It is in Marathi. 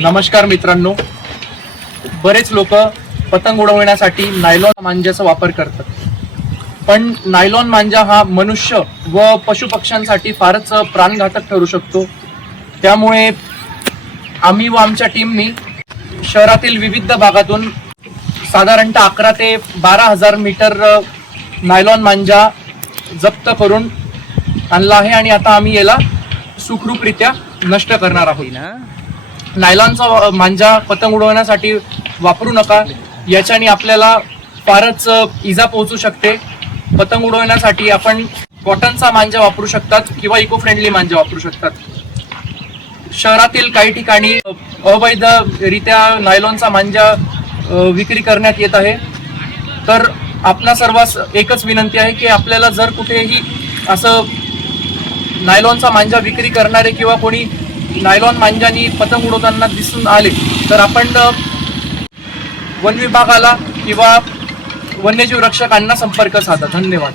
नमस्कार मित्रांनो, बरेच लोक पतंग उडवण्यासाठी नायलॉन मांजाचा वापर करतात. पण नायलॉन मांजा हा मनुष्य व पशुपक्ष्यांसाठी फारच प्राणघातक ठरू शकतो. त्यामुळे आम्ही व आमच्या टीमनी शहरातील विविध भागातून साधारणतः 11 ते 12,000 मीटर नायलॉन मांजा जप्त करून आणला आहे आणि आता आम्ही याला सुखरूपरित्या नष्ट करणार आहोत. नायलॉनचा मांजा पतंग उडवण्यासाठी वापरू नका. याच्याने आपल्याला फारच इजा पोहोचू शकते. पतंग उडवण्यासाठी आपण कॉटनचा मांजा वापरू शकतात किंवा इको फ्रेंडली मांजा वापरू शकतात. शहरातील काही ठिकाणी अवैधरित्या नायलॉनचा मांजा विक्री करण्यात येत आहे. तर आपणा सर्वांस एकच विनंती आहे की आपल्याला जर कुठेही असं नायलॉनचा मांजा विक्री करणारे किंवा कोणी नायलॉन मांजानी पतंग उडवताना दिसून आले तर आपण वन विभागाला किंवा वन्यजीव रक्षकांना संपर्क साधा. धन्यवाद.